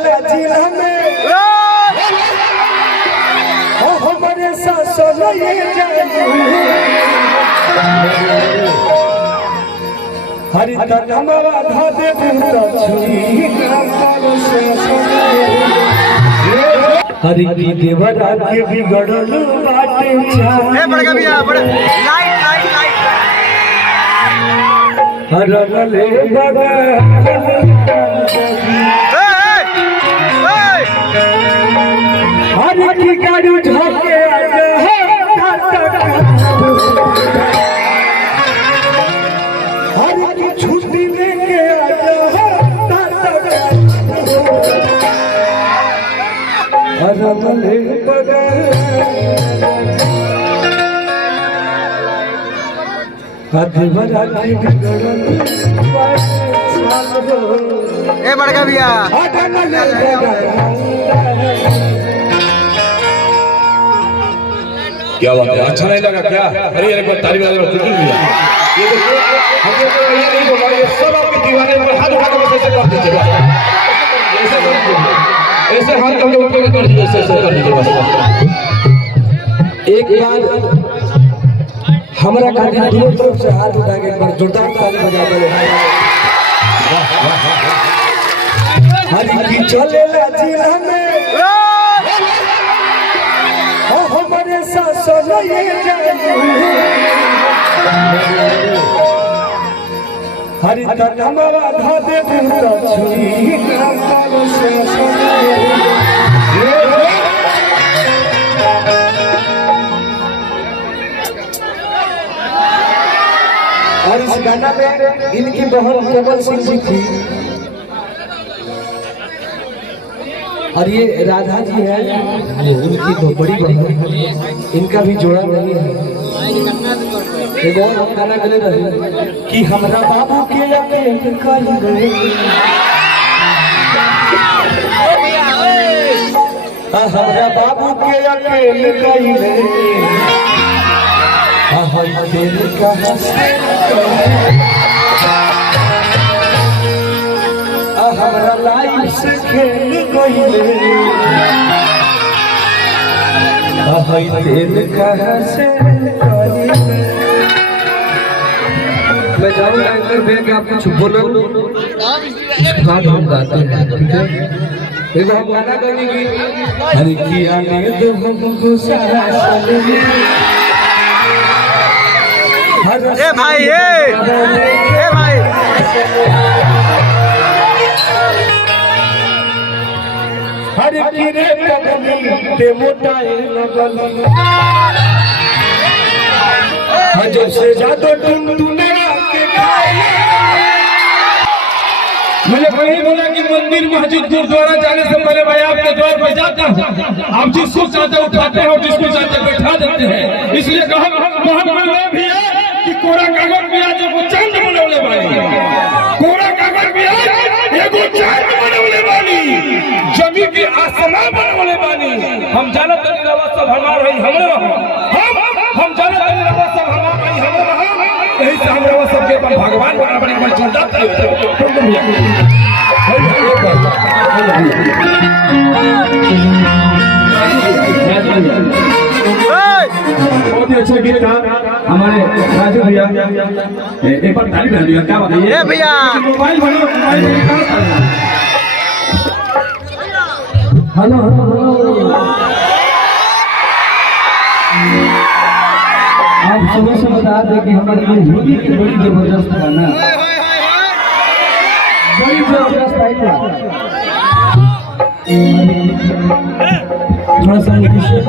चलेला जिला में हमारे सासुर ये जानी हरि तनमवा धा दे बूता छुई हरि की देवरा के बिगड़ल बाटे छा ए बड़का भैया बड़े लाइट हरले बगा हरि की गाड़ी झोंके आजा हरि की छुट्टी लेके आजा हरले बगा ए बड़का भैया क्या बात है? अच्छा नहीं लगा क्या? अरे एक बार ताली बजा दो बिल्कुल भैया। ये देखो हम लोग को ये नहीं बोला ये सब आपके दीवाने पर हाथ उठा कर बस ऐसे कर दीजिए बस। ऐसे हाथ हम लोग ऊपर कर दीजिए ऐसे कर दीजिए बस। एक बार हमारा खातिर दोनों तरफ से हाथ उठा के एक बार जोरदार ताली बजा दो। हरि की चलेला जिला में हमारे सासुर ये जानी हरि तनमवा धा दे बूता छुई और इस गाना में इनकी बहन कोमल सिंह जी थी और ये राधा जी है उनकी बड़ी बहन इनका भी जोड़ा नहीं है। एक और हम गाना गले रहे कि हमरा बाबू के अकेले कल गए हमरा बाबू के अकेले कइले दिल का हमारा लाइफ से खेल गइले दिल कहाँ से मैं जाऊंगा अंदर में कि आप कुछ बोलो उसके बाद हम गाते हैं ठीक है। एक हम गाना गाएंगे हरि की आने दो हमको सारा ए भाई ए भाई हरि की रे पगली ते मोटाए लगल जो से ज्यादा टुनटुने के खाए। मुझे वही बोला कि मंदिर मस्जिद गुरुद्वारा जाने से पहले मैं आपके द्वार पर जाता हूँ। आप जिसको चाहते उठाते हो जिसको चाहते बैठा देते हैं। इसलिए कहा भी है कि कोरा कागज भी आज एगो चांद बनवले वाली कोरा कागज भी आज एगो चांद बनवले वाली जमी के आसमान बनवले वाली। हम जानत नहीं रवा सब हमार रही हमरे हम जानत नहीं रवा सब हमार रही हमरे यही से हम रवा सब के भगवान बराबर एक बार जोरदार बहुत ही अच्छा गीत था हमारे राजू भैया। एक बार ताली बजा दिया क्या बताइए भैया मोबाइल हेलो आप सुबह से बता दें कि हमारे लिए हिंदी की बड़ी जबरदस्त गाना बड़ी जबरदस्त आई थोड़ा सा